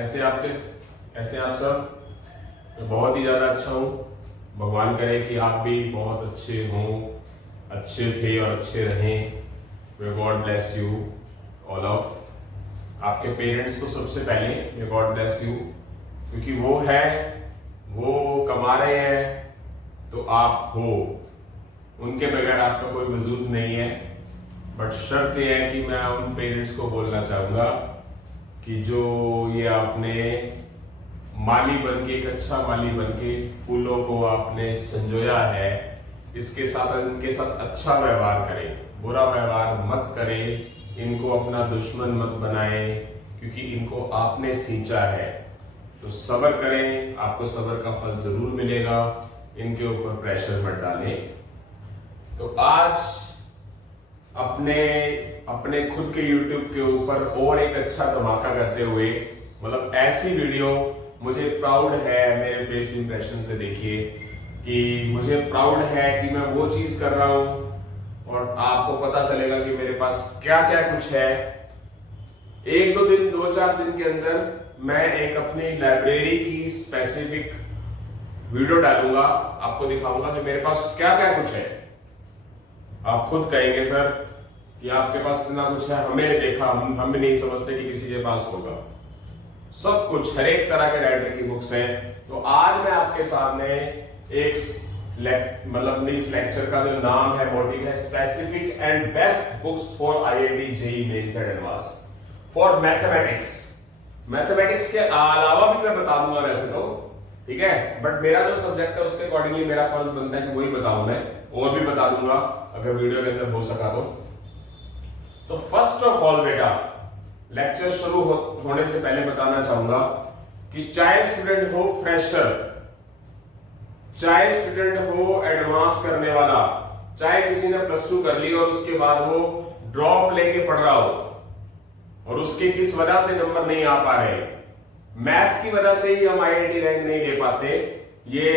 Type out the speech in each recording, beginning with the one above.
कैसे आप सब? मैं बहुत ही ज़्यादा अच्छा हूँ। भगवान करे कि आप भी बहुत अच्छे हों, अच्छे थे और अच्छे रहें। May God bless you all of. आपके पेरेंट्स को सबसे पहले मे गॉड ब्लेस यू, क्योंकि वो कमा रहे हैं तो आप हो, उनके बगैर आपका कोई वजूद नहीं है। बट शर्त यह है कि मैं उन पेरेंट्स को बोलना चाहूँगा कि जो ये आपने माली बनके, एक अच्छा माली बनके फूलों को आपने संजोया है, इनके साथ अच्छा व्यवहार करें, बुरा व्यवहार मत करें, इनको अपना दुश्मन मत बनाएं, क्योंकि इनको आपने सींचा है। तो सब्र करें, आपको सब्र का फल जरूर मिलेगा। इनके ऊपर प्रेशर मत डालें। तो आज अपने खुद के YouTube के ऊपर और एक अच्छा धमाका करते हुए, मतलब ऐसी वीडियो मुझे प्राउड है मेरे फेस इंप्रेशन से। देखिए कि मुझे प्राउड है कि मैं वो चीज कर रहा हूं और आपको पता चलेगा कि मेरे पास क्या क्या कुछ है। एक दो दिन, 2-4 दिन के अंदर मैं एक अपनी लाइब्रेरी की स्पेसिफिक वीडियो डालूंगा, आपको दिखाऊंगा कि मेरे पास क्या क्या कुछ है। आप खुद कहेंगे सर कि आपके पास इतना कुछ है, हमें देखा, हम भी नहीं समझते कि किसी के पास होगा। सब कुछ, हर एक तरह के राइटर की बुक्स हैं। तो आज मैं आपके सामने एक इस लेक्चर का जो नाम है, मोटिव है, specific and best books for IIT JEE mains and advance for mathematics. Mathematics के अलावा भी मैं बता दूंगा वैसे तो, ठीक है, बट मेरा जो सब्जेक्ट है उसके अकॉर्डिंगली मेरा फर्ज बनता है कि वही बताऊं मैं, और भी बता दूंगा अगर वीडियो के अंदर हो सका तो फर्स्ट ऑफ ऑल बेटा, लेक्चर शुरू होने से पहले बताना चाहूंगा कि चाहे स्टूडेंट हो फ्रेशर, चाहे स्टूडेंट हो एडवांस करने वाला, चाहे किसी ने +2 कर ली और उसके बाद वो ड्रॉप लेके पढ़ रहा हो और उसके किस वजह से नंबर नहीं आ पा रहे, मैथ्स की वजह से ही हम आईआईटी रैंक नहीं ले पाते, ये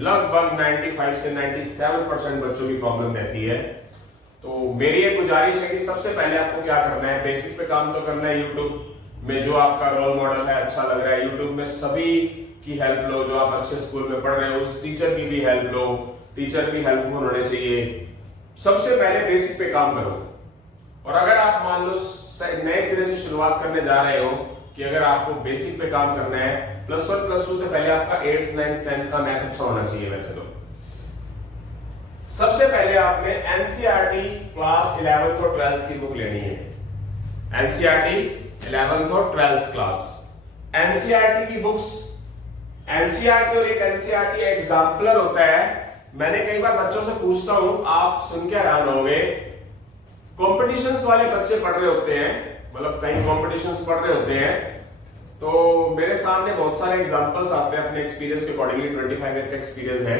लगभग 95 से 97% बच्चों की प्रॉब्लम रहती है। तो मेरी एक गुजारिश है कि सबसे पहले आपको क्या करना है, बेसिक पे काम तो करना है। यूट्यूब में जो आपका रोल मॉडल है, अच्छा लग रहा है, यूट्यूब में सभी की हेल्प लो। जो आप अच्छे स्कूल में पढ़ रहे हो उस टीचर की भी हेल्प लो, टीचर भी हेल्पफुल होने चाहिए। सबसे पहले बेसिक पे काम करो। और अगर आप मान लो नए सिरे से शुरुआत करने जा रहे हो कि अगर आपको बेसिक पे काम करना है, +1 +2 से पहले आपका 8th 9th 10th का मैथ अच्छा होना चाहिए। वैसे तो सबसे पहले आपने एनसीईआरटी क्लास 11th और 12th की बुक लेनी है। एनसीईआरटी 11th और 12th क्लास, एनसीईआरटी की बुक्स, एनसीईआरटी और एक एनसीईआरटी एग्जाम्पलर होता है। मैंने कई बार बच्चों से पूछता हूं, आप सुन के हैरान होंगे, कॉम्पिटिशंस वाले बच्चे पढ़ रहे होते हैं, मतलब कहीं कॉम्पिटिशंस पढ़ रहे होते हैं, तो मेरे सामने बहुत सारे एग्जांपल्स आते हैं अपने एक्सपीरियंस के अकॉर्डिंगली। 25 ईयर का एक्सपीरियंस है।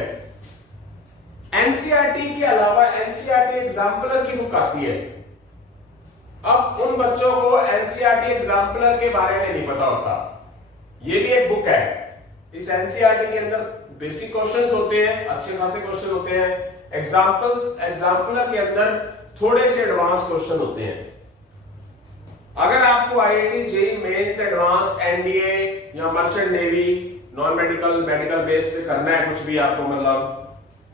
एनसीईआरटी के अलावा एनसीईआरटी एग्जाम्पलर की बुक आती है। अब उन बच्चों को एनसीईआरटी एग्जाम्पलर के बारे में नहीं पता होता। ये भी एक बुक है। इस एनसीईआरटी के अंदर बेसिक क्वेश्चंस होते हैं, अच्छे खासे क्वेश्चन होते हैं। एग्जाम्पलर के अंदर थोड़े से एडवांस क्वेश्चन होते हैं। अगर आपको IIT JEE mains advance, NDA या merchant navy, non medical, medical base पे करना है कुछ भी आपको, मतलब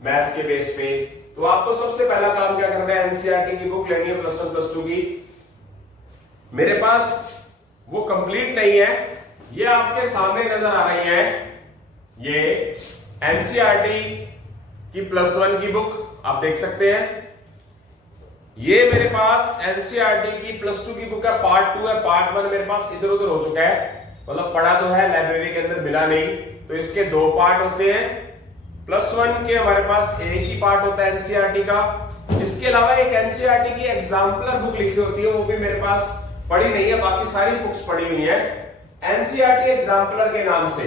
मैथ्स के बेस पे, तो आपको सबसे पहला काम क्या करना है, एनसीईआरटी की बुक लेनी है +1 +2 की। मेरे पास वो कंप्लीट नहीं है, ये आपके सामने नजर आ रही है, ये एनसीईआरटी की +1 की बुक आप देख सकते हैं। ये मेरे पास एनसीईआरटी की +2 की बुक है, पार्ट 2 है। पार्ट 1 मेरे पास इधर उधर हो चुका है, मतलब पढ़ा तो है, लाइब्रेरी के अंदर मिला नहीं। तो इसके 2 पार्ट होते हैं। +1 के हमारे पास एक ही पार्ट होता है एनसीईआरटी का। इसके अलावा एक एनसीईआरटी की एग्जाम्पलर बुक लिखी होती है, वो भी मेरे पास पढ़ी नहीं है, बाकी सारी बुक्स पढ़ी हुई है एनसीईआरटी एग्जाम्पलर के नाम से।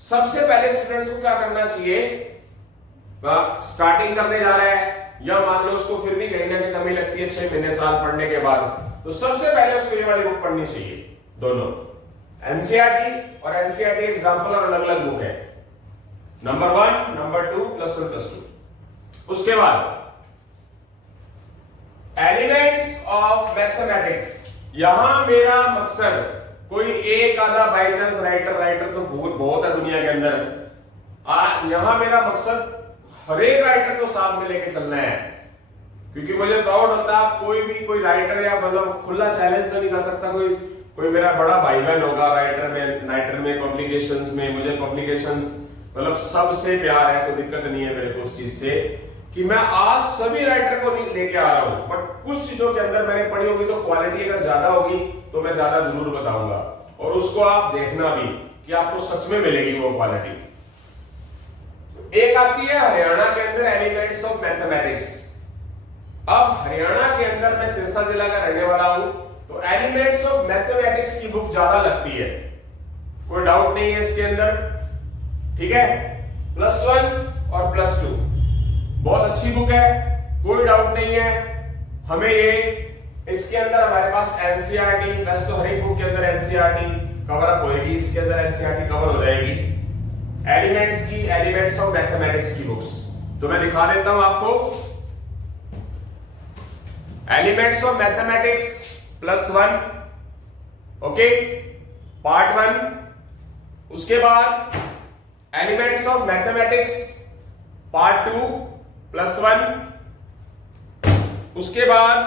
सबसे पहले स्टूडेंट्स को क्या करना चाहिए, स्टार्टिंग करने जा रहा है या मान लो उसको फिर भी कहीं ना कहीं कमी लगती है 6 महीने साल पढ़ने के बाद, तो सबसे पहले उसको ये वाली बुक पढ़नी चाहिए। दोनों एनसीईआरटी और एनसीईआरटी एग्जाम्पलर अलग अलग बुक है, नंबर 1, नंबर 2, +1 +2। उसके बाद एलिमेंट्स ऑफ मैथमेटिक्स। यहां मेरा मकसद कोई एक आधा बाई चांस राइटर तो बहुत है दुनिया के अंदर। यहां मेरा मकसद हर एक राइटर को साथ में लेके चलना है, क्योंकि मुझे प्राउड होता है कोई राइटर या मतलब खुला चैलेंज तो नहीं कर सकता कोई मेरा बड़ा भाई बहन होगा राइटर में पब्लिकेशंस में। मुझे पब्लिकेशंस मतलब सबसे प्यार है, कोई दिक्कत नहीं है मेरे को उस चीज से कि मैं आज सभी राइटर को नहीं लेके आ रहा हूं, बट कुछ चीजों के अंदर मैंने पढ़ी होगी तो क्वालिटी अगर ज्यादा होगी तो मैं ज्यादा जरूर बताऊंगा, और उसको आप देखना भी कि आपको सच में मिलेगी वो क्वालिटी। एक आती है हरियाणा के अंदर एलिमेंट्स ऑफ मैथमेटिक्स। अब हरियाणा के अंदर मैं सिरसा जिला का रहने वाला हूं, तो एलिमेंट्स ऑफ मैथमेटिक्स की बुक ज्यादा लगती है, कोई डाउट नहीं है इसके अंदर, ठीक है। +1 और +2 बहुत अच्छी बुक है, कोई डाउट नहीं है। हमें ये इसके अंदर हमारे पास एनसीईआरटी, वैसे तो हर एक बुक के अंदर एनसीईआरटी कवर अप होएगी, इसके अंदर एनसीईआरटी कवर हो जाएगी एलिमेंट्स ऑफ मैथमेटिक्स की बुक्स। तो मैं दिखा देता हूं आपको elements of mathematics +1, okay, part 1। उसके बाद एलिमेंट्स ऑफ मैथमेटिक्स पार्ट 2 +1। उसके बाद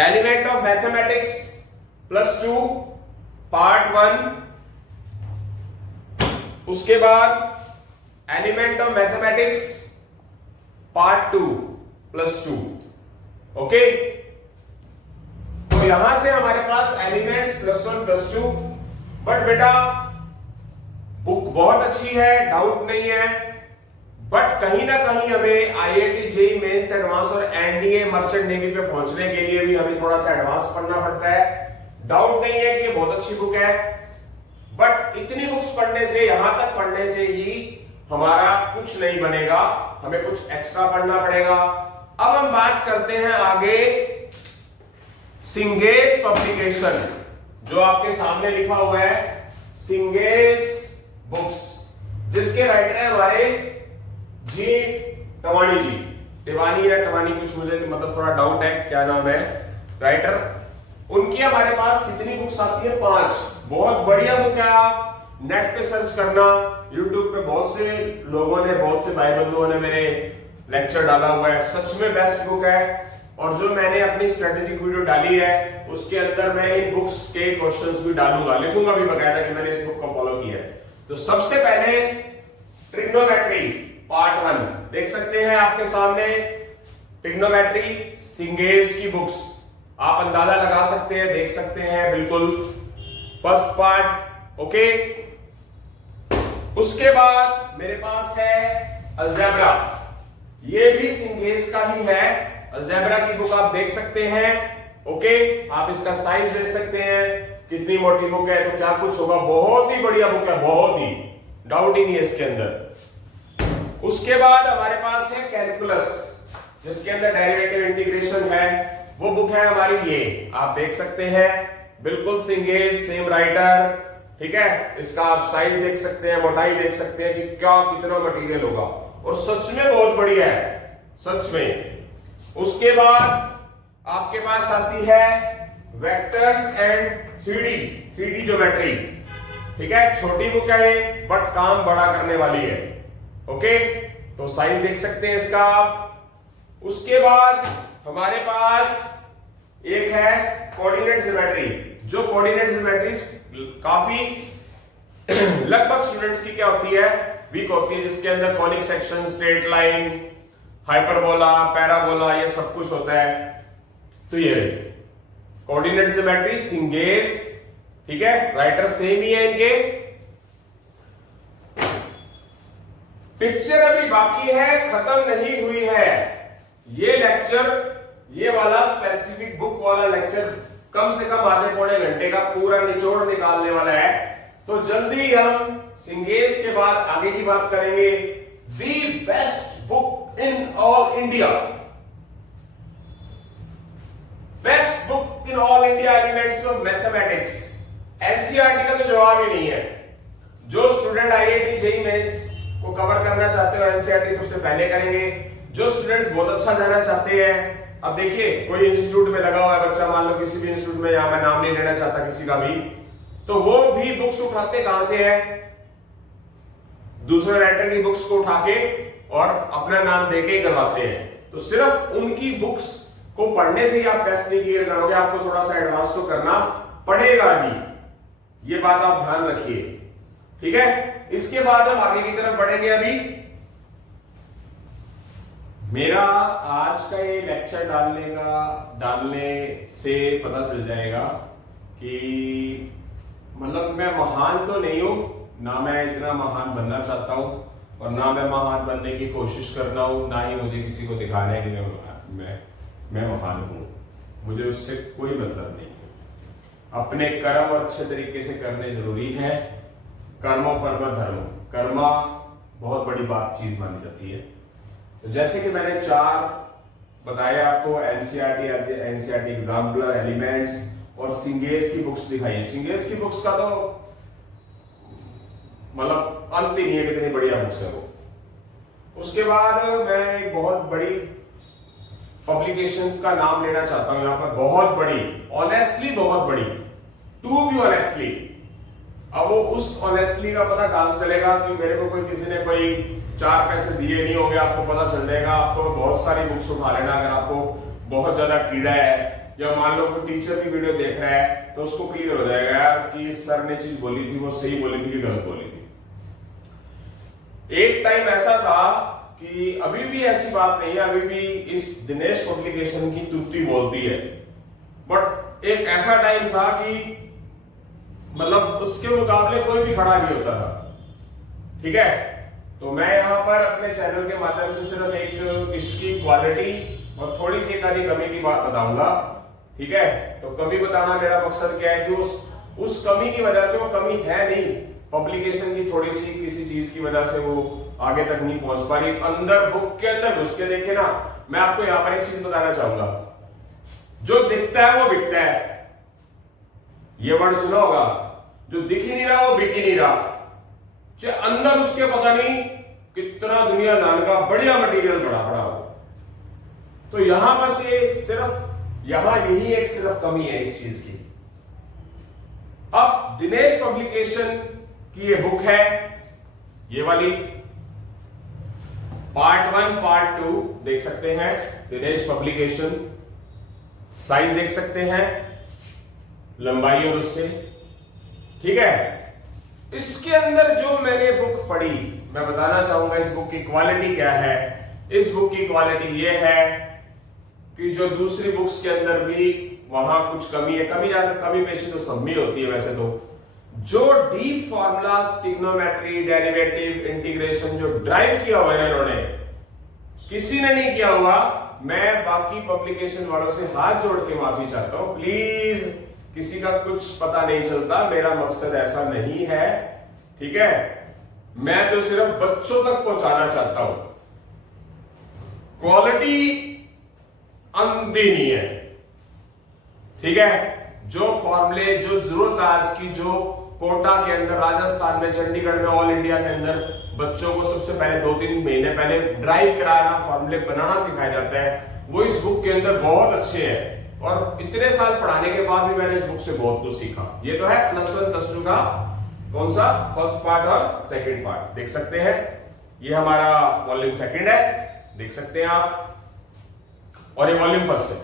एलिमेंट ऑफ मैथमेटिक्स +2 पार्ट 1। उसके बाद element of mathematics part 2 +2, okay. तो यहां से हमारे पास एलिमेंट्स +1 +2, बट बेटा बुक बहुत अच्छी है, डाउट नहीं है, बट कहीं ना कहीं हमें आईआईटी जेईई मेंस एडवांस और एनडीए मर्चेंट नेवी पे पहुंचने के लिए भी हमें थोड़ा सा एडवांस पढ़ना पड़ता है। डाउट नहीं है कि ये बहुत अच्छी बुक है, बट इतनी बुक्स पढ़ने से, यहां तक पढ़ने से ही हमारा कुछ नहीं बनेगा, हमें कुछ एक्स्ट्रा पढ़ना पड़ेगा। अब हम बात करते हैं आगे सिंगेस पब्लिकेशन, जो आपके सामने लिखा हुआ है सिंगेस बुक्स, जिसके राइटर है हमारे जी टवानी जी, टिवानी या टवानी कुछ, मुझे मतलब थोड़ा डाउट है क्या नाम है राइटर। उनकी हमारे पास कितनी बुक्स आती है? 5। बहुत बढ़िया बुक है, आप नेट पे सर्च करना, यूट्यूब पे बहुत से लोगों ने, बहुत से भाई बंधुओं ने मेरे लेक्चर डाला हुआ है, सच में बेस्ट बुक है। और जो मैंने अपनी स्ट्रेटेजिक वीडियो डाली है उसके अंदर मैं इन बुक्स के क्वेश्चंस भी डालूंगा, लिखूंगा भी बकायदा कि मैंने इस बुक को फॉलो किया है। तो सबसे पहले ट्रिग्नोमेट्री पार्ट 1 देख सकते हैं आपके सामने, ट्रिग्नोमेट्री सिंगेस की बुक्स, आप अंदाजा लगा सकते हैं, देख सकते हैं बिल्कुल, फर्स्ट पार्ट, ओके। उसके बाद मेरे पास है अलजेब्रा, ये भी सिंगेस का ही है, अलजेब्रा की बुक आप देख सकते हैं, ओके। आप इसका साइज देख सकते हैं, कितनी मोटी बुक है, तो क्या कुछ होगा, बहुत ही बढ़िया बुक है, बहुत ही, डाउट ही नहीं है इसके अंदर। उसके बाद हमारे पास है कैलकुलस, जिसके अंदर डेरिवेटिव इंटीग्रेशन है, वो बुक है हमारी, ये आप देख सकते हैं, बिल्कुल सिंगेस, सेम राइटर, ठीक है। इसका आप साइज देख सकते हैं, मोटाई देख सकते हैं कि क्या कितना मटेरियल होगा, और सच में बहुत बढ़िया है, सच में। उसके बाद आपके पास आती है वेक्टर्स एंड 3D ज्योमेट्री, ठीक है, छोटी बुक है ये, बट काम बड़ा करने वाली है, ओके। तो साइज देख सकते हैं इसका आप। उसके बाद हमारे पास एक है कोऑर्डिनेट ज्योमेट्री, जो कोऑर्डिनेट ज्योमेट्री काफी लगभग स्टूडेंट्स की क्या होती है, वीक होती है, जिसके अंदर conic section, straight line, hyperbola, parabola, ये सब कुछ होता है। तो ये कोऑर्डिनेट ज्योमेट्री सिंगेस, ठीक है, राइटर सेम ही है इनके। पिक्चर अभी बाकी है, खत्म नहीं हुई है ये लेक्चर, ये वाला स्पेसिफिक बुक वाला लेक्चर कम से कम आधे पौने घंटे का पूरा निचोड़ निकालने वाला है। तो जल्दी हम सिंगेस के बाद आगे की बात करेंगे, दी best book in all India, best book in all India elements of mathematics. NCERT का तो जवाब ही नहीं है। जो स्टूडेंट आईआईटी जेईई मेंस को कवर करना चाहते हो, एनसीईआरटी सबसे पहले करेंगे। जो स्टूडेंट्स बहुत अच्छा जाना चाहते हैं, अब देखिए कोई इंस्टीट्यूट में लगा हुआ है बच्चा, मान लो किसी भी इंस्टीट्यूट में, यहां मैं नाम नहीं लेना चाहता किसी का भी, तो वो भी बुक्स उठाते कहां से है? दूसरे राइटर की बुक्स को उठा के और अपना नाम देके ही करवाते हैं। तो सिर्फ उनकी बुक्स को पढ़ने से ही आप टेस्ट नहीं क्लियर करोगे, आपको थोड़ा सा एडवांस तो करना पड़ेगा ही, ये बात आप ध्यान रखिए, ठीक है। इसके बाद हम आगे की तरफ बढ़ेंगे। अभी मेरा आज का ये लेक्चर डालने से पता चल जाएगा कि मतलब मैं महान तो नहीं हूं, ना मैं इतना महान बनना चाहता हूं, और ना मैं महान बनने की कोशिश कर रहा हूं, ना ही मुझे किसी को दिखाना है कि मैं महान हूं। मुझे उससे कोई मतलब नहीं है। अपने कर्म और अच्छे तरीके से करने जरूरी है। कर्मो परम धर्म, कर्मा बहुत बड़ी चीज मानी जाती है। तो जैसे कि मैंने 4 बताया आपको, एनसीईआरटी एग्जाम्पलर, एलिमेंट्स और सिंगेस की बुक्स दिखाई है। सिंगेस की बुक्स का तो मतलब अंत ही नहीं है, कितनी बढ़िया बुक्स है वो। उसके बाद मैं एक बहुत बड़ी पब्लिकेशंस का नाम लेना चाहता हूं यहां पर, बहुत बड़ी, ऑनेस्टली बहुत बड़ी, टू बी ऑनेस्टली। अब वो उस ऑनेस्टली का पता कहां से चलेगा कि मेरे को कोई किसी ने कोई 4 पैसे दिए नहीं होंगे, आपको पता चल जाएगा। आपको बहुत सारी बुक्स उठा लेना, अगर आपको बहुत ज्यादा कीड़ा है, या मान लो कोई टीचर की वीडियो देख रहा है तो उसको क्लियर हो जाएगा यार कि सर ने चीज बोली थी वो सही बोली थी कि गलत बोली थी। एक टाइम ऐसा था कि अभी भी ऐसी बात नहीं है, अभी भी इस दिनेश पब्लिकेशन की तुप्ती बोलती है, बट एक ऐसा टाइम था कि मतलब उसके मुकाबले कोई भी खड़ा नहीं होता था, ठीक है। तो मैं यहां पर अपने चैनल के माध्यम से सिर्फ एक इसकी क्वालिटी और थोड़ी सी कमी की बात बताऊंगा, ठीक है। तो कमी बताना मेरा मकसद क्या है कि उस कमी की वजह से, वो कमी है नहीं, पब्लिकेशन की थोड़ी सी किसी चीज की वजह से वो आगे तक नहीं पहुंच पा रही। अंदर बुक के अंदर घुस के देखे ना, मैं आपको यहां पर एक चीज बताना चाहूंगा, जो दिखता है वो बिकता है। ये वर्ड सुना होगा, जो दिख ही नहीं रहा वो बिक ही नहीं रहा। चाहे अंदर उसके पता नहीं कितना दुनिया जान का बढ़िया मटेरियल पड़ा हो। तो यहां बस ये सिर्फ यही एक सिर्फ कमी है इस चीज की। अब दिनेश पब्लिकेशन की ये बुक है, ये वाली, पार्ट 1 पार्ट 2 देख सकते हैं, दिनेश पब्लिकेशन, साइज देख सकते हैं, लंबाई और उससे, ठीक है। इसके अंदर जो मैंने बुक पढ़ी, मैं बताना चाहूंगा इस बुक की क्वालिटी क्या है। इस बुक की क्वालिटी ये है कि जो दूसरी बुक्स के अंदर भी वहां कुछ कमी है, कमी पेशी तो सब में होती है वैसे तो, जो deep formula, trigonometry, derivative, integration जो ड्राइव किया हुआ है इन्होंने, किसी ने नहीं किया हुआ। मैं बाकी पब्लिकेशन वालों से हाथ जोड़ के माफी चाहता हूं, प्लीज, किसी का कुछ पता नहीं चलता, मेरा मकसद ऐसा नहीं है, ठीक है। मैं तो सिर्फ बच्चों तक पहुंचाना चाहता हूं। क्वालिटी अंधी नहीं है, ठीक है। जो फॉर्मूले, जो जरूरत आज की, जो कोटा के अंदर, राजस्थान में, चंडीगढ़ में, ऑल इंडिया के अंदर बच्चों को सबसे पहले 2-3 महीने पहले ड्राइव कराना, फॉर्मूले बनाना सिखाया जाता है, वो इस बुक के अंदर बहुत अच्छे हैं। और इतने साल पढ़ाने के बाद भी मैंने इस बुक से बहुत कुछ सीखा। ये तो है +1 +2 का कौन सा फर्स्ट पार्ट और सेकंड पार्ट, देख सकते हैं। ये हमारा वॉल्यूम 2 है, देख सकते हैं आप, और ये वॉल्यूम 1 है।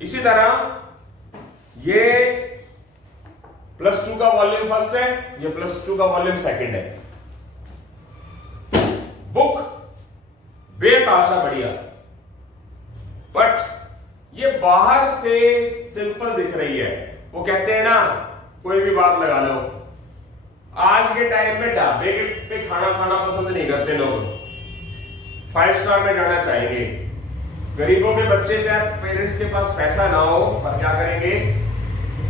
इसी तरह ये +2 का वॉल्यूम 1 है, ये +2 का वॉल्यूम 2 है। बुक बेतहाशा बढ़िया, बट ये बाहर से सिंपल दिख रही है। वो कहते हैं ना, कोई भी बात लगा लो, आज के टाइम में ढाबे पे खाना खाना पसंद नहीं करते लोग, 5 स्टार में जाना चाहेंगे। गरीबों के बच्चे, चाहे पेरेंट्स के पास पैसा ना हो, पर क्या करेंगे,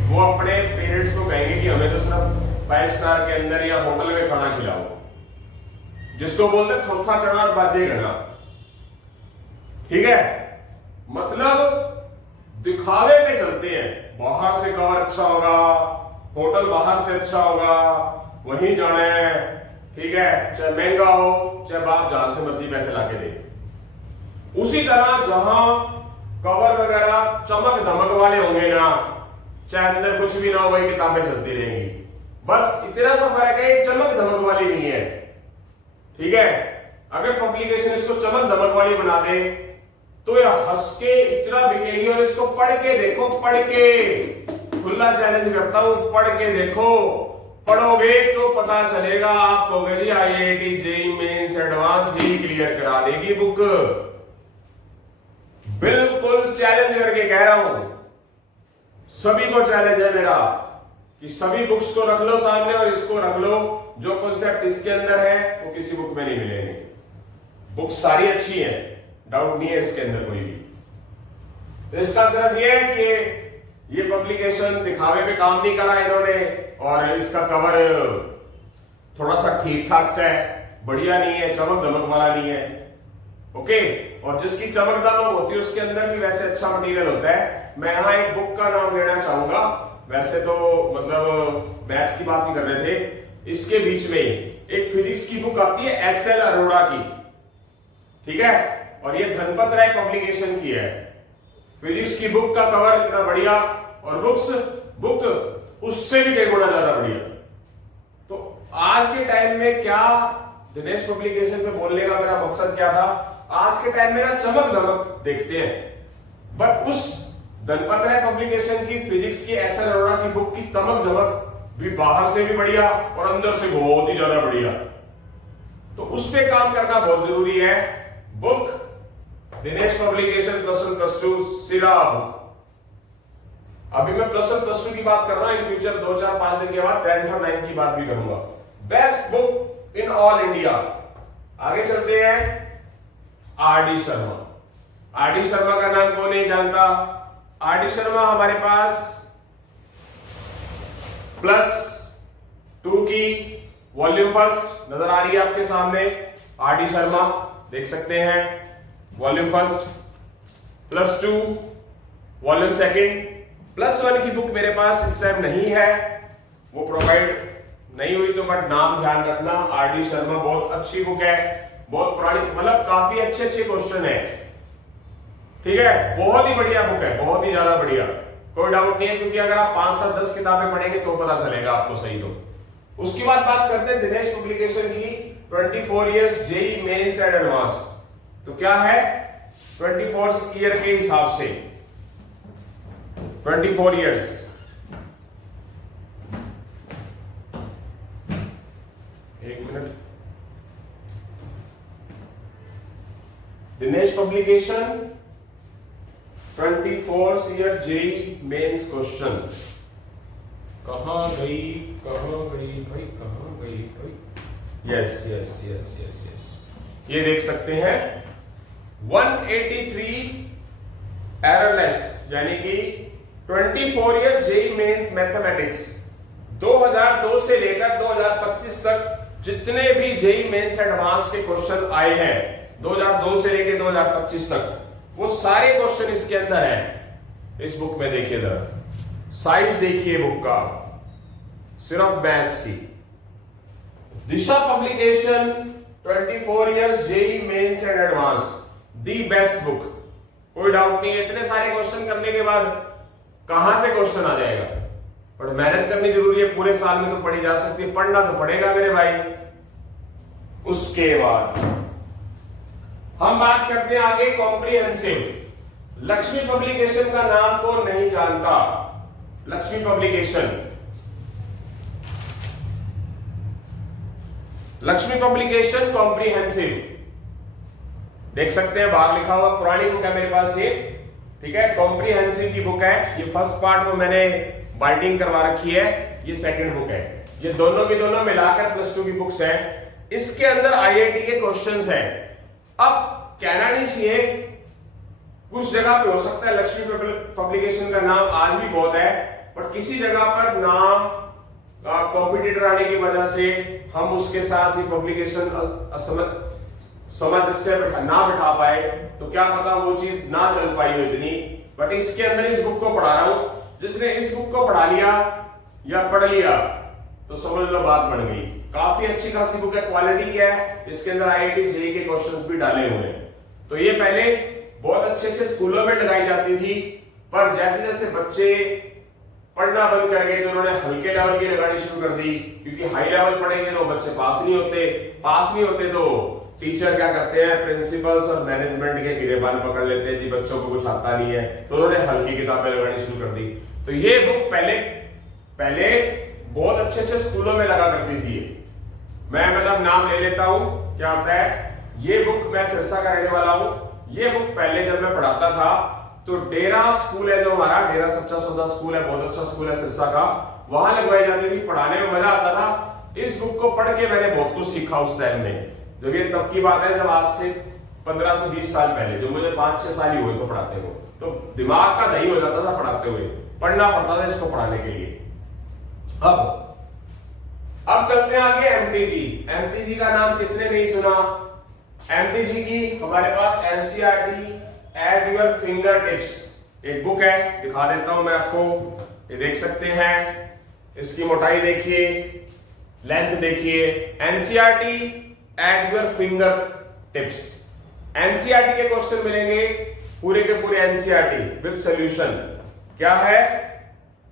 वो अपने पेरेंट्स को कहेंगे कि हमें तो सिर्फ 5 स्टार के अंदर या होटल में खाना खिलाओ, जिसको बोलते थोथा चढ़ा बाजे गना, ठीक है। मतलब दिखावे पे चलते हैं, बाहर से कवर अच्छा होगा, होटल बाहर से अच्छा होगा, वहीं जाना है, ठीक है, चाहे महंगा हो, चाहे बाप जहां से मर्जी पैसे लाके दे। उसी तरह जहां चमक धमक वाले होंगे ना, चाहे अंदर कुछ भी ना हो, वही किताबें चलती रहेंगी। बस इतना सा फर्क है, ये चमक धमक वाली नहीं है, ठीक है। अगर पब्लिकेशन इसको चमक धमक वाली बना दे तो ये हंस के इतना बिकेगी। और इसको पढ़ के देखो, पढ़ के, खुला चैलेंज करता हूं, पढ़ के देखो, पढ़ोगे तो पता चलेगा आपको जी आईआईटी जेईई मेंस एडवांस भी क्लियर करा देगी बुक। बिल्कुल चैलेंज करके कह रहा हूं, सभी को चैलेंज है मेरा कि सभी बुक्स को रख लो सामने और इसको रख लो, जो कॉन्सेप्ट इसके अंदर है वो किसी बुक में नहीं मिलेंगे। बुक सारी अच्छी है, डाउट नहीं है इसके अंदर कोई भी। तो इसका सिर्फ ये है कि ये पब्लिकेशन दिखावे पे काम नहीं करा इन्होंने, और इसका कवर थोड़ा सा ठीक ठाक सा है, बढ़िया नहीं है, चमक धमक वाला नहीं है, ओके। और जिसकी चमक दमक होती है उसके अंदर भी वैसे अच्छा मटेरियल होता है। मैं यहाँ एक बुक का नाम लेना चाहूंगा, वैसे तो मतलब मैथ्स की बात ही कर रहे थे, इसके बीच में एक फिजिक्स की बुक आती है एसएल अरोड़ा की, ठीक है, और ये धनपत राय पब्लिकेशन की है। फिजिक्स की बुक का कवर इतना बढ़िया और बुक उससे भी कई गुना ज्यादा बढ़िया। तो आज के टाइम में क्या दिनेश पब्लिकेशन पे बोलने का मेरा मकसद क्या था, आज के टाइम में ना चमक धमक देखते हैं, बट उस धनपत राय पब्लिकेशन की फिजिक्स की एसएल अरोड़ा की बुक की चमक धमक भी बाहर से भी बढ़िया और अंदर से बहुत ही ज्यादा बढ़िया। तो उस पे काम करना बहुत जरूरी है। बुक दिनेश पब्लिकेशन +1 +2 सिरा बुक। अभी मैं +1 +2 की बात कर रहा हूं, इन फ्यूचर 2-4-5 दिन के बाद 10th और 9th की बात भी करूंगा। Best book in all India. आगे चलते हैं, R D Sharma. R D Sharma का नाम कौन नहीं जानता। आर डी शर्मा हमारे पास +2 की वॉल्यूम फर्स्ट नजर आ रही है आपके सामने, आर डी शर्मा देख सकते हैं, वॉल्यूम फर्स्ट, +2 वॉल्यूम सेकंड। +1 की बुक मेरे पास इस टाइम नहीं है, वो प्रोवाइड नहीं हुई, तो बट नाम ध्यान रखना, आर डी शर्मा बहुत अच्छी बुक है, बहुत पुरानी, मतलब काफी अच्छे क्वेश्चन है, ठीक है, बहुत ही बढ़िया बुक है, बहुत ही ज्यादा बढ़िया, कोई डाउट नहीं है। क्योंकि अगर आप 5-7-10 किताबें पढ़ेंगे तो पता चलेगा आपको सही। तो उसकी बात करते हैं दिनेश पब्लिकेशन की 24 years JEE mains and advance. तो क्या है 24 ईयर के हिसाब से 24 इयर्स, एक minute, Dinesh publication 24 year JEE mains question. कहां गई भाई, कहां गई भाई, यस, ये देख सकते हैं 183 एररलेस, यानी कि 24 ईयर जेईई मेंस मैथमेटिक्स 2002 से लेकर 2025 तक जितने भी जेईई मेंस एडवांस के क्वेश्चन आए हैं 2002 से लेकर 2025 तक, वो सारे क्वेश्चन इसके अंदर है। इस बुक में देखिए जरा, साइज देखिए बुक का, सिर्फ मैथ्स की। Disha publication 24 years JEE mains and advance, the best book, कोई डाउट नहीं है। इतने सारे क्वेश्चन करने के बाद कहां से क्वेश्चन आ जाएगा, पर मेहनत करनी जरूरी है, पूरे साल में तो पढ़ी जा सकती है, पढ़ना तो पड़ेगा मेरे भाई। उसके बाद हम बात करते हैं आगे कॉम्प्रिहेंसिव। लक्ष्मी पब्लिकेशन का नाम कौन नहीं जानता, Lakshmi publication, Lakshmi publication comprehensive देख सकते हैं, बाहर लिखा हुआ, पुरानी बुक है मेरे पास ये, ठीक है, कॉम्प्रिहेंसिव की बुक है। ये फर्स्ट पार्ट में मैंने बाइंडिंग करवा रखी है, ये सेकंड बुक है, ये दोनों की दोनों मिलाकर +2 की बुक्स है। इसके अंदर आईआईटी के क्वेश्चंस हैं। अब कहना नहीं चाहिए, कुछ जगह पे हो सकता है लक्ष्मी पब्लिकेशन का नाम आज भी बहुत है, पर किसी जगह पर नाम कॉम्पिटिटर आने की वजह से हम उसके साथ ही पब्लिकेशन समझ से ना बिठा पाए, तो क्या पता वो चीज ना चल पाई हो इतनी। बट इसके अंदर इस बुक को पढ़ा रहा हूं, जिसने इस बुक को पढ़ा लिया या पढ़ लिया तो समझ लो बात बन गई। काफी अच्छी खासी बुक है, क्वालिटी क्या है, इसके अंदर आईआईटी जेईई के क्वेश्चंस भी डाले हुए हैं। तो ये पहले बहुत अच्छे स्कूलों में लगाई जाती थी, पर जैसे जैसे बच्चे पढ़ना बंद कर गए तो उन्होंने हल्के लेवल की लगानी शुरू कर दी, क्योंकि हाई लेवल पढ़ेंगे तो बच्चे पास नहीं होते तो टीचर क्या करते हैं, प्रिंसिपल्स और मैनेजमेंट के गिरेबान पकड़ लेते हैं जी, बच्चों को कुछ आता नहीं है, तो उन्होंने हल्की किताबें लगानी शुरू कर दी। तो ये बुक पहले बहुत अच्छे स्कूलों में लगा करती थी। मैं मतलब नाम ले लेता हूं, क्या होता है ये बुक, मैं सिरसा का रहने वाला हूं। ये बुक पहले जब मैं पढ़ाता था तो डेरा स्कूल है जो हमारा, डेरा सच्चा सौदा स्कूल है, बहुत अच्छा स्कूल है सिरसा का, वहां लगवाई जाती थी। पढ़ाने में मजा आता था। इस बुक को पढ़ के मैंने बहुत कुछ सीखा उस टाइम में। जब ये तब की बात है जब आज से 15 से 20 साल पहले, जो मुझे 5-6 साल ही हुए तो पढ़ाते हो, तो दिमाग का दही हो जाता था पढ़ाते हुए, पढ़ना पड़ता था इसको पढ़ाने के लिए। अब चलते हैं आगे। एमटीजी का नाम किसने नहीं सुना? एमटीजी की हमारे पास NCERT at your fingertips एक बुक है, दिखा देता हूं मैं आपको। ये देख सकते हैं, इसकी मोटाई देखिए, लेंथ देखिए, NCERT at your finger tips. NCERT के क्वेश्चन मिलेंगे पूरे के पूरे एनसीईआरटी विद सॉल्यूशन। क्या है?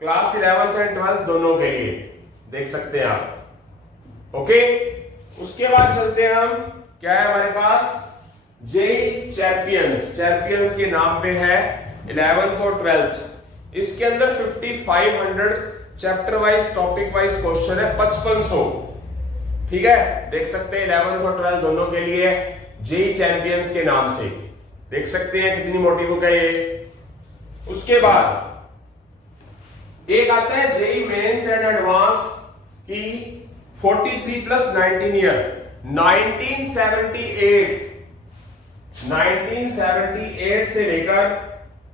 क्लास 11th एंड 12th दोनों के लिए, देख सकते हैं आप। ओके, उसके बाद चलते हैं हम, क्या है हमारे पास, जेई चैंपियंस के नाम पे है 11th और 12th। इसके अंदर 5500 chapter wise topic wise question है, 5500। ठीक है, देख सकते हैं 11th और 12th दोनों के लिए जेई चैंपियंस के नाम से, देख सकते हैं कितनी मोटी बुक है ये। उसके बाद एक आता है जेई मेंस एंड एडवांस की 43 प्लस 19 ईयर 1978 से लेकर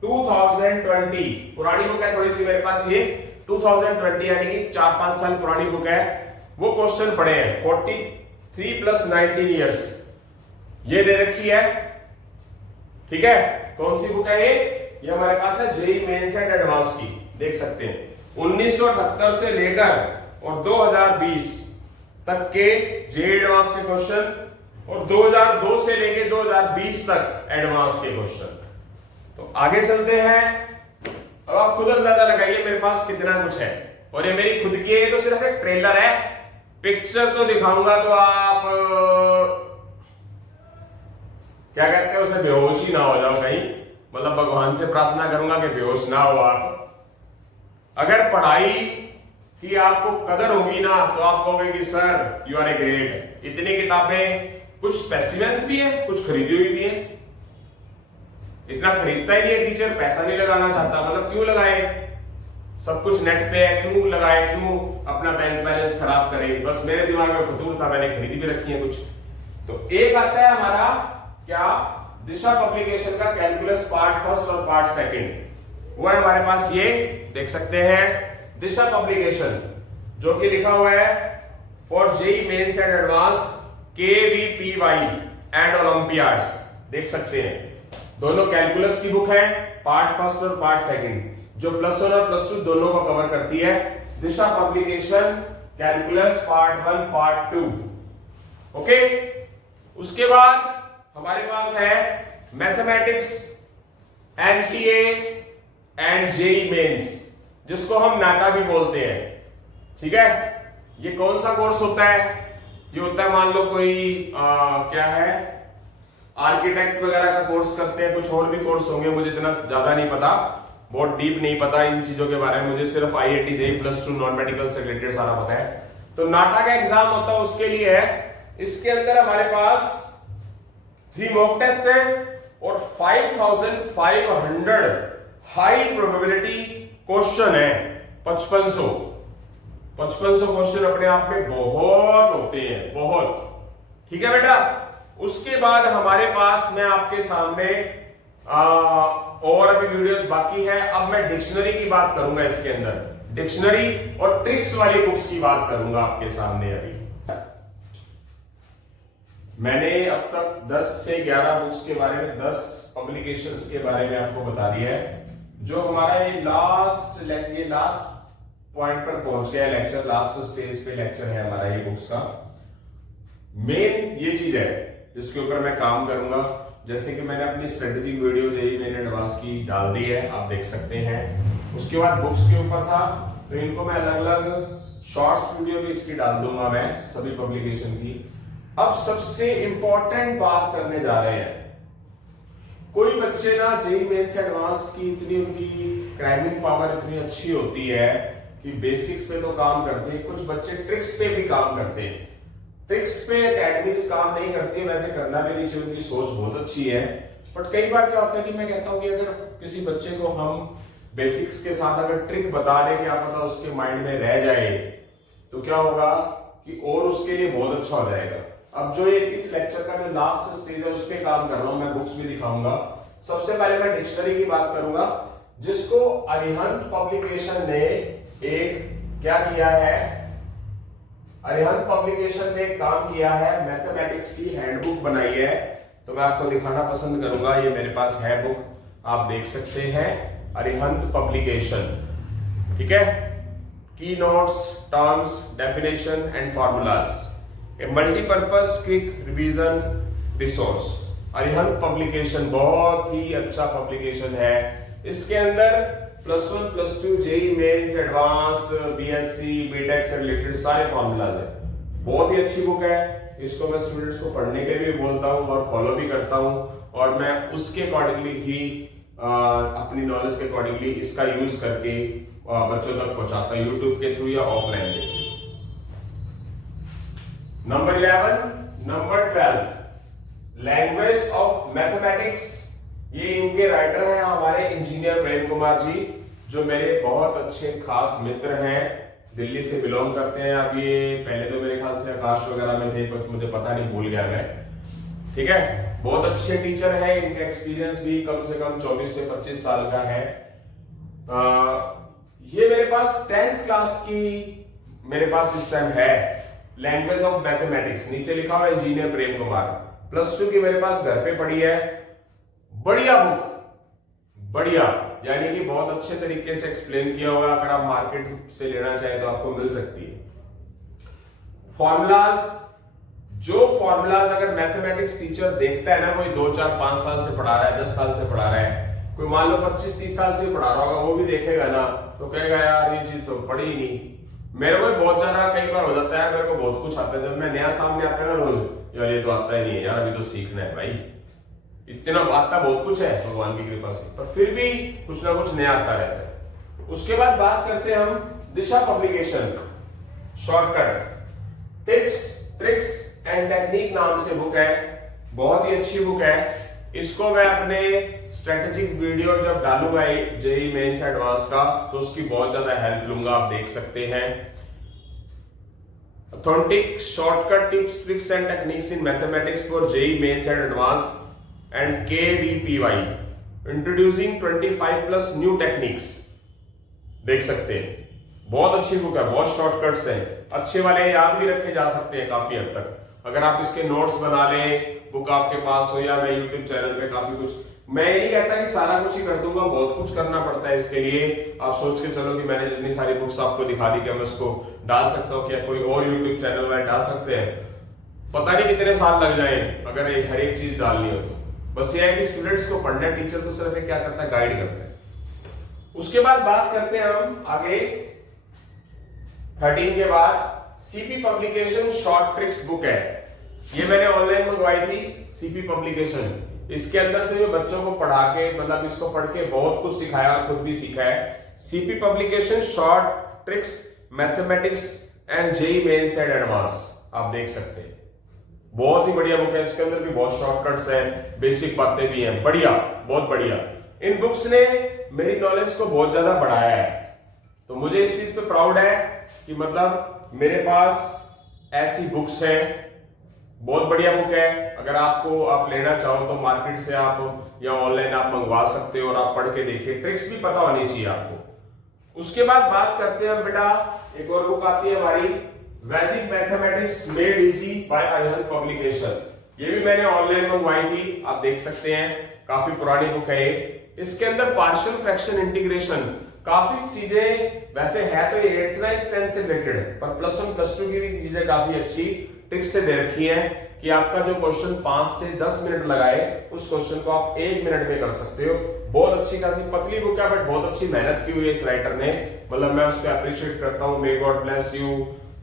2020, पुरानी बुक है थोड़ी सी मेरे पास ये, 2020 यानी कि 4-5 साल पुरानी बुक है, वो क्वेश्चन पढ़े हैं। 43 प्लस 19 ईयर्स ये दे रखी है। ठीक है, कौन सी बुक है ये हमारे पास है जेई मेंस एंड एडवांस की, देख सकते हैं 1978 से लेकर और 2020 तक के जेई एडवांस के क्वेश्चन, और 2002 से लेके 2020 तक एडवांस के क्वेश्चन। तो आगे चलते हैं। अब आप खुद अंदाजा लगाइए मेरे पास कितना कुछ है, और ये मेरी खुद की है, तो सिर्फ एक ट्रेलर है, पिक्चर तो दिखाऊंगा तो आप क्या कहते हैं उसे, बेहोश ही ना हो जाओ कहीं। मतलब भगवान से प्रार्थना करूंगा कि बेहोश ना हो आप। अगर पढ़ाई की आपको कदर होगी ना तो आप कहोगे कि sir you are a great. इतनी किताबें, कुछ स्पेसिमेंस भी है, कुछ खरीदी हुई भी है। इतना खरीदता ही नहीं है टीचर, पैसा नहीं लगाना चाहता, मतलब क्यों लगाए, सब कुछ नेट पे है, क्यों लगाए, क्यों अपना बैंक बैलेंस खराब करे। बस मेरे दिमाग में फतूर था, मैंने खरीदी भी रखी है कुछ। तो एक आता है हमारा क्या, दिशा पब्लिकेशन का कैलकुलस पार्ट फर्स्ट और पार्ट सेकंड, वो है हमारे पास, ये देख सकते हैं दिशा पब्लिकेशन, जो कि लिखा हुआ है for JEE mains and advance KVPY and olympiads, देख सकते हैं। दोनों कैलकुलस की बुक है, पार्ट फर्स्ट और पार्ट सेकंड, जो प्लस 1 और प्लस 2 दोनों को कवर करती है। Disha publication calculus part 1 part 2। Okay, उसके बाद हमारे पास है mathematics NTA and JEE mains, जिसको हम नाटा भी बोलते हैं। ठीक है, ये कौन सा कोर्स होता है? ये होता है, मान लो कोई क्या है, आर्किटेक्ट वगैरह का कोर्स करते हैं, कुछ और भी कोर्स होंगे, मुझे इतना ज्यादा नहीं पता, बहुत डीप नहीं पता इन चीजों के बारे में। मुझे सिर्फ IIT JEE +2 नॉन मेडिकल से रिलेटेड सारा पता है। तो नाटा का एग्जाम होता है, उसके लिए है। इसके अंदर हमारे पास 3 मॉक टेस्ट है और 5500 हाई प्रोबेबिलिटी क्वेश्चन है। 5500 क्वेश्चन अपने आप में बहुत होते हैं, बहुत। ठीक है बेटा, उसके बाद हमारे पास, मैं आपके सामने और अभी वीडियोस बाकी है। अब मैं डिक्शनरी की बात करूंगा, इसके अंदर डिक्शनरी और ट्रिक्स वाली बुक्स की बात करूंगा आपके सामने। अभी मैंने अब तक 10 से 11 बुक्स के बारे में, 10 पब्लिकेशंस के बारे में आपको बता दिया है। जो हमारा ये लास्ट पॉइंट पर पहुंच गया लेक्चर, लास्ट स्टेज पे लेक्चर है हमारा ये बुक्स का। मेन ये चीज है जिसके ऊपर मैं काम करूंगा, जैसे कि मैंने अपनी strategic video JEE main advance की डाल दी है, आप देख सकते हैं। उसके बाद बुक्स के ऊपर था, तो इनको मैं अलग अलग शॉर्ट्स वीडियो भी इसकी डाल दूंगा मैं सभी पब्लिकेशन की। अब सबसे इंपॉर्टेंट बात करने जा रहे हैं। कोई बच्चे ना जेईई मेंस एडवांस की इतनी उनकी क्रैकिंग पावर इतनी अच्छी होती है कि बेसिक्स पे तो काम करते हैं, कुछ बच्चे ट्रिक्स पे भी काम करते हैं। ट्रिक्स पे एकेडमीज काम नहीं करती है, वैसे करना भी नहीं चाहिए, उनकी सोच बहुत अच्छी है। बट कई बार क्या होता है कि मैं कहता हूं कि अगर किसी बच्चे को हम बेसिक्स के साथ अगर ट्रिक बता दें, क्या पता उसके माइंड में रह जाए, तो क्या होगा कि और उसके लिए बहुत अच्छा हो जाएगा। अब जो ये इस लेक्चर का जो लास्ट स्टेज है उस पे काम कर रहा हूं, मैं बुक्स भी दिखाऊंगा। सबसे पहले मैं डिक्शनरी की बात करूंगा, जिसको अरिहंत पब्लिकेशन ने एक क्या किया है, अरिहंत पब्लिकेशन ने एक काम किया है, मैथमेटिक्स की हैंडबुक बनाई है। तो मैं आपको दिखाना पसंद करूंगा, ये मेरे पास है बुक, आप देख सकते हैं, अरिहंत पब्लिकेशन, ठीक है। Key notes, terms, definition and formulas, a multipurpose quick revision resource. Arihant publication बहुत ही अच्छा पब्लिकेशन है। इसके अंदर +1 +2 JEE mains advance, BSc, BTech से रिलेटेड सारे फॉर्मूलाज है। बहुत ही अच्छी बुक है। इसको मैं स्टूडेंट्स को पढ़ने के लिए बोलता हूं और फॉलो भी करता हूं, और मैं उसके अकॉर्डिंगली ही अपनी नॉलेज के अकॉर्डिंगली इसका यूज करके बच्चों तक पहुंचाता हूं, यूट्यूब के थ्रू या ऑफलाइन के। Number 11, number 12, language of mathematics. ये इनके राइटर हैं हमारे इंजीनियर प्रेम कुमार जी, जो मेरे बहुत अच्छे खास मित्र हैं, दिल्ली से बिलोंग करते हैं। अब ये पहले तो मेरे ख्याल से आकाश वगैरह में थे, पर मुझे पता नहीं, भूल गया मैं, ठीक है। बहुत अच्छे टीचर हैं, इनका एक्सपीरियंस भी कम से कम 24 से 25 साल का है। ये मेरे पास 10th क्लास की मेरे पास इस टाइम है, लैंग्वेज ऑफ मैथमेटिक्स, नीचे लिखा हुआ इंजीनियर प्रेम कुमार। +2 की मेरे पास घर पे पड़ी है, बढ़िया बुक, बढ़िया, यानी कि बहुत अच्छे तरीके से एक्सप्लेन किया हुआ। अगर आप मार्केट से लेना चाहें तो आपको मिल सकती है। फॉर्मूलाज, जो फॉर्मूलाज अगर मैथमेटिक्स टीचर देखता है ना, कोई 2, 4, 5 साल से पढ़ा रहा है, 10 साल से पढ़ा रहा है, कोई मान लो 25, 30 साल से पढ़ा रहा होगा, वो भी देखेगा ना तो कहेगा यार ये चीज तो पढ़ी ही नहीं। मेरे को बहुत ज्यादा कई बार हो जाता है, मेरे को बहुत कुछ आता है, जब मैं नया सामने आता है ना रोज, यार ये तो आता ही नहीं है यार, अभी तो सीखना है भाई, इतना आता बहुत कुछ है भगवान की कृपा से, पर फिर भी कुछ ना कुछ नया आता रहता है। उसके बाद बात करते हैं हम Disha publication, shortcut tips, tricks and technique नाम से बुक है, बहुत ही अच्छी बुक है। इसको मैं अपने स्ट्रेटेजिक वीडियो जब डालूंगा जेईई मेंस एडवांस का, तो उसकी बहुत ज्यादा हेल्प लूंगा, आप देख सकते हैं। Authentic shortcut tips, tricks and techniques in mathematics for JEE mains and advance and KVPY, introducing 25+ new techniques, देख सकते हैं। बहुत अच्छी बुक है, बहुत शॉर्टकट्स हैं, अच्छे वाले याद भी रखे जा सकते हैं काफी हद तक। अगर आप इसके नोट्स बना लें, बुक आपके पास हो, या मैं यूट्यूब चैनल पे काफी कुछ, मैं ये नहीं कहता कि सारा कुछ ही कर दूंगा, बहुत कुछ करना पड़ता है इसके लिए। आप सोच के चलो कि मैंने जितनी सारी बुक्स आपको दिखा दी, क्या मैं उसको डाल सकता हूँ, क्या कोई और यूट्यूब चैनल में डाल सकते हैं, पता नहीं कितने साल लग जाए अगर ये हर एक चीज डालनी हो तो। बस ये है कि स्टूडेंट्स को पढ़ना, टीचर तो सिर्फ क्या करता है, गाइड करता है। उसके बाद बात करते हैं हम आगे 13 के बाद CP publication short tricks book है। ये मैंने ऑनलाइन मंगवाई थी, सीपी पब्लिकेशन। इसके अंदर से जो बच्चों को पढ़ा के, मतलब इसको पढ़ के बहुत कुछ सिखाया, खुद भी सीखा है। CP publication short tricks mathematics and JEE mains and advance, आप देख सकते हैं, बहुत ही बढ़िया बुक है। इसके अंदर भी बहुत शॉर्टकट्स हैं, बेसिक बातें भी हैं, बढ़िया, बहुत बढ़िया। इन बुक्स ने मेरी नॉलेज को बहुत ज्यादा बढ़ाया है, तो मुझे इस चीज पे प्राउड है कि मतलब मेरे पास ऐसी बुक्स हैं। बहुत बढ़िया बुक है, अगर आप लेना चाहो तो मार्केट से आप या ऑनलाइन आप मंगवा सकते हो, और आप पढ़ के देखिए, ट्रिक्स भी पता होनी चाहिए आपको। उसके बाद बात करते हैं बेटा, एक और बुक आती है हमारी, Vedic mathematics made easy by Arihant publication. ये भी मैंने ऑनलाइन मंगवाई थी, आप देख सकते हैं, काफी पुरानी बुक है ये। इसके अंदर पार्शियल फ्रैक्शन इंटीग्रेशन, काफी चीजें वैसे है तो ये 8th 9th 10th से रिलेटेड, पर +1 +2 की भी चीजें काफी अच्छी ट्रिक्स से दे रखी है कि आपका जो क्वेश्चन 5 से 10 मिनट लगाए उस क्वेश्चन को आप 1 मिनट में कर सकते हो। बहुत अच्छी खासी पतली बुक है बट बहुत अच्छी मेहनत की हुई है इस राइटर ने, मतलब मैं उसको अप्रिशिएट करता हूँ। मे गॉड ब्लेस यू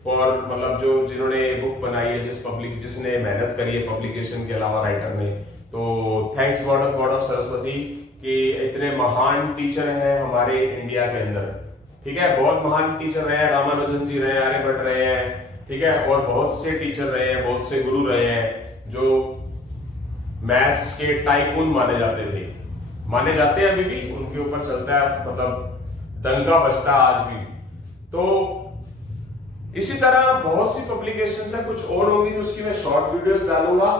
और मतलब जो जिन्होंने बुक बनाई है, जिसने मेहनत करी है पब्लिकेशन के अलावा राइटर ने, तो थैंक्स गॉड ऑफ सरस्वती कि इतने महान टीचर हैं हमारे इंडिया के अंदर, ठीक है। बहुत महान टीचर रहे हैं, रामानुजन जी रहे हैं, आर्यभट्ट रहे हैं, ठीक है, और बहुत से टीचर रहे हैं, बहुत से गुरु रहे हैं जो मैथ्स के टाइकून माने जाते हैं अभी भी, उनके ऊपर चलता है मतलब डंका बजता है आज भी। तो इसी तरह बहुत सी पब्लिकेशंस है, कुछ और होंगी तो उसकी मैं शॉर्ट वीडियोस डालूंगा।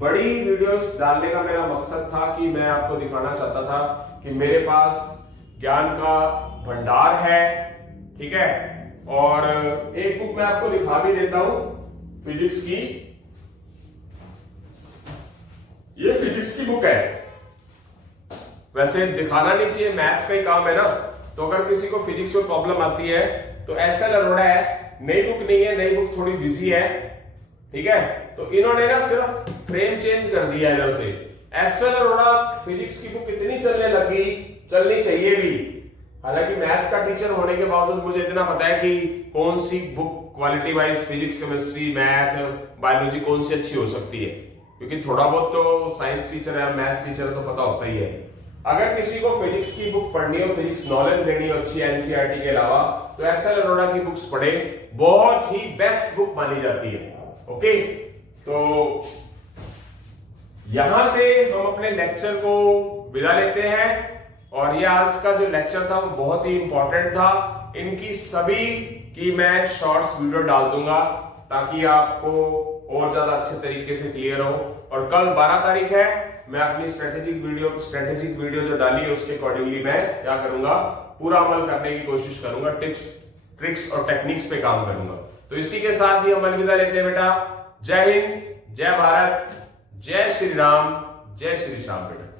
बड़ी वीडियोस डालने का मेरा मकसद था कि मैं आपको दिखाना चाहता था कि मेरे पास ज्ञान का भंडार है, ठीक है। और एक बुक मैं आपको दिखा भी देता हूं फिजिक्स की, ये फिजिक्स की बुक है। वैसे दिखाना नहीं चाहिए, मैथ्स का ही काम है ना, तो अगर किसी को फिजिक्स में प्रॉब्लम आती है तो एसएल अरोड़ा है, नई बुक नहीं है, नई बुक थोड़ी बिजी है, ठीक है। तो इन्होंने ना सिर्फ फ्रेम चेंज कर दिया है इधर से। एसएल अरोड़ा फिजिक्स की बुक इतनी चलने लगी, चलनी चाहिए भी। हालांकि मैथ्स का टीचर होने के बावजूद मुझे इतना पता है कि कौन सी book quality wise physics, chemistry, math, biology कौन सी अच्छी हो सकती है, क्योंकि थोड़ा बहुत तो साइंस टीचर है, मैथ्स टीचर है तो पता होता ही है। अगर किसी को फिजिक्स की बुक पढ़नी हो, फिजिक्स नॉलेज लेनी हो अच्छी एनसीईआरटी के अलावा, तो एसएल अरोड़ा की बुक्स पढ़े, बहुत ही बेस्ट बुक मानी जाती है। ओके, तो यहां से हम अपने लेक्चर को विदा लेते हैं। और ये आज का जो लेक्चर था वो बहुत ही इंपॉर्टेंट था। इनकी सभी की मैं शॉर्ट्स वीडियो डाल दूंगा ताकि आपको और ज्यादा अच्छे तरीके से क्लियर हो। और कल 12 तारीख है, मैं अपनी स्ट्रेटेजिक वीडियो जो डाली है उसके अकॉर्डिंगली मैं क्या करूंगा, पूरा अमल करने की कोशिश करूंगा, टिप्स ट्रिक्स और टेक्निक्स पे काम करूंगा। तो इसी के साथ ही हम अलविदा लेते हैं बेटा। जय हिंद, जय भारत, जय श्री राम, जय श्री श्याम बेटा।